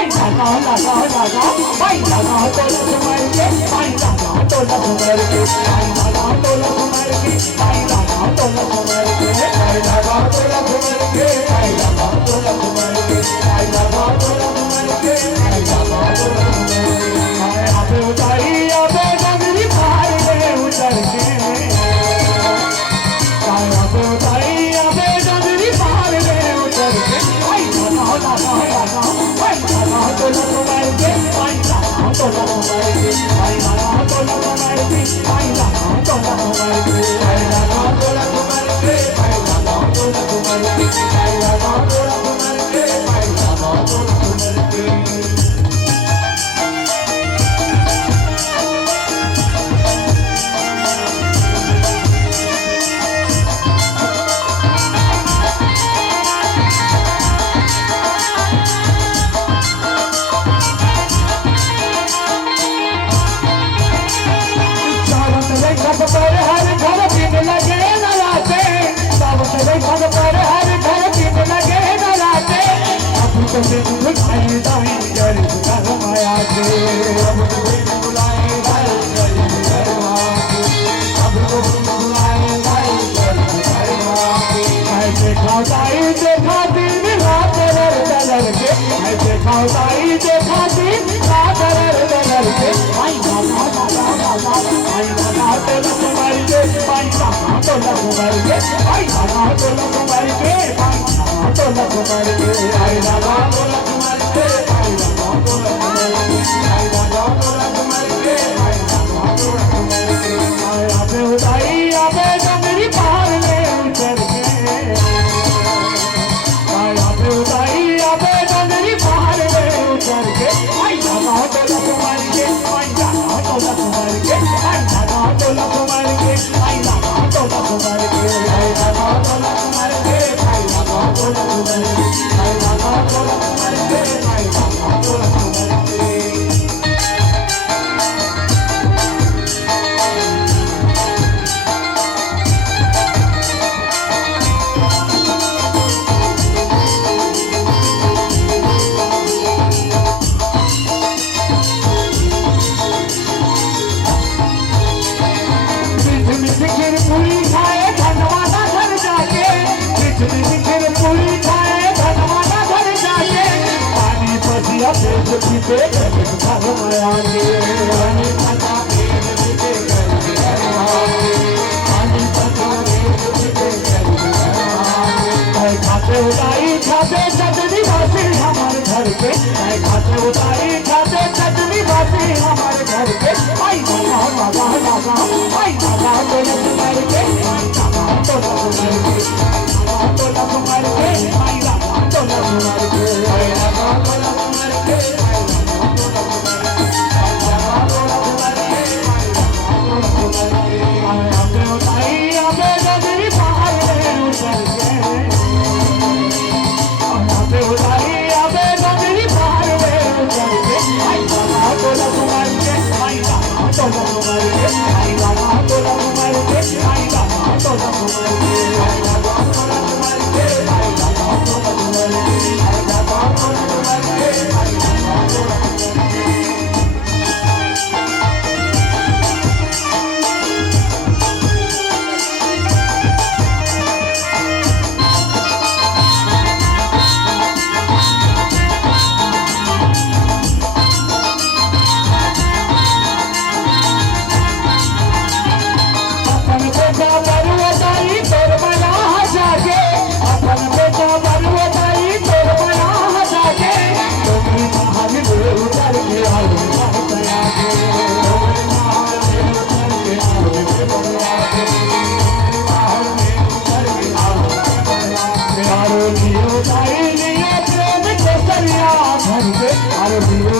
भाई लगा लगा लगा भाई लगा तो लखमर के भाई लगा तो लखमर के भाई लगा तो लखमर के भाई लगा तो लखमर के भाई लगा तो लखमर के भाई लगा तो लखमर के भाई लगा तो लखमर के भाई लगा तो लखमर के अब उतारी अब डगरी पार में उतर के अब उतारी अब डगरी पार में उतर के भाई लगा लगा लगा भाई लगा तो लखमर के भाई लगा तो लखमर के भाई लगा तो लखमर के भाई लगा तो लखमर के भाई लगा तो लखमर के भाई लगा तो लखमर के भाई लगा तो लखमर के भाई लगा तो लखमर के पर हर घर दिन लगे नराते सब तेरे घर पर हर घर दिन लगे नराते अब तो दिन बुलाए दाई गरीब घर माया के अब तो दिन बुलाए दाई गरीब घर माया के अब तो दिन बुलाए दाई गरीब घर माया के मैं देखा दाई देखा दिन रात दलर के मैं देखा दाई देखा दिन रात दलर के आई बाबा बाबा बाबा आई बाबा तो लखमर के भाई लगा तो लखमर के भाई लगा तो लखमर के भाई लगा तो लखमर के भाई लगा तो लखमर के भाई लगा तो लखमर के भाई लगा तो लखमर के भाई लगा तो लखमर के भाई अबे उदाई अबे डगरी पार में उतर के भाई अबे उदाई अबे डगरी पार में उतर के भाई लगा तो लखमर के भाई लगा तो लखमर के भाई लगा तो लखमर के भाई लगा तो लखमर के भाई लगा तो लखमर के भाई लगा तो लखमर के भाई लगा तो लखमर के भाई लगा तो लखमर के पूरी खाए धनवाना घर जाके फिर पूरी खाए धनवाना घर जाके पानी पसिया पेट पीते घर में आके पानी पता पेट पीते घर में आके पानी पता पेट पीते घर में आके खाते उतारी खाते चटनी बासी हमारे घर के खाते उतारी खाते चटनी बासी हमारे घर के आई लगा लगा लगा आई लगा तो लखमर के आई लगा तो लखमर के लगा तो लखमर के आई लगा तो लखमर के आई लगा तो लखमर के आई लगा तो लखमर के आई लगा तो लखमर के आई लगा तो लखमर के आई अबे उताई अबे डगरी पार में उतर के अबे उताई अबे डगरी पार में उतर के आई लगा तो लखमर के आई लगा तो लखमर के आई लगा तो लखमर के आई लगा तो लखमर के आई लगा तो लखमर के आई लगा तो लखमर के आई लगा तो लखमर के आई लगा तो लखमर के आरो दियो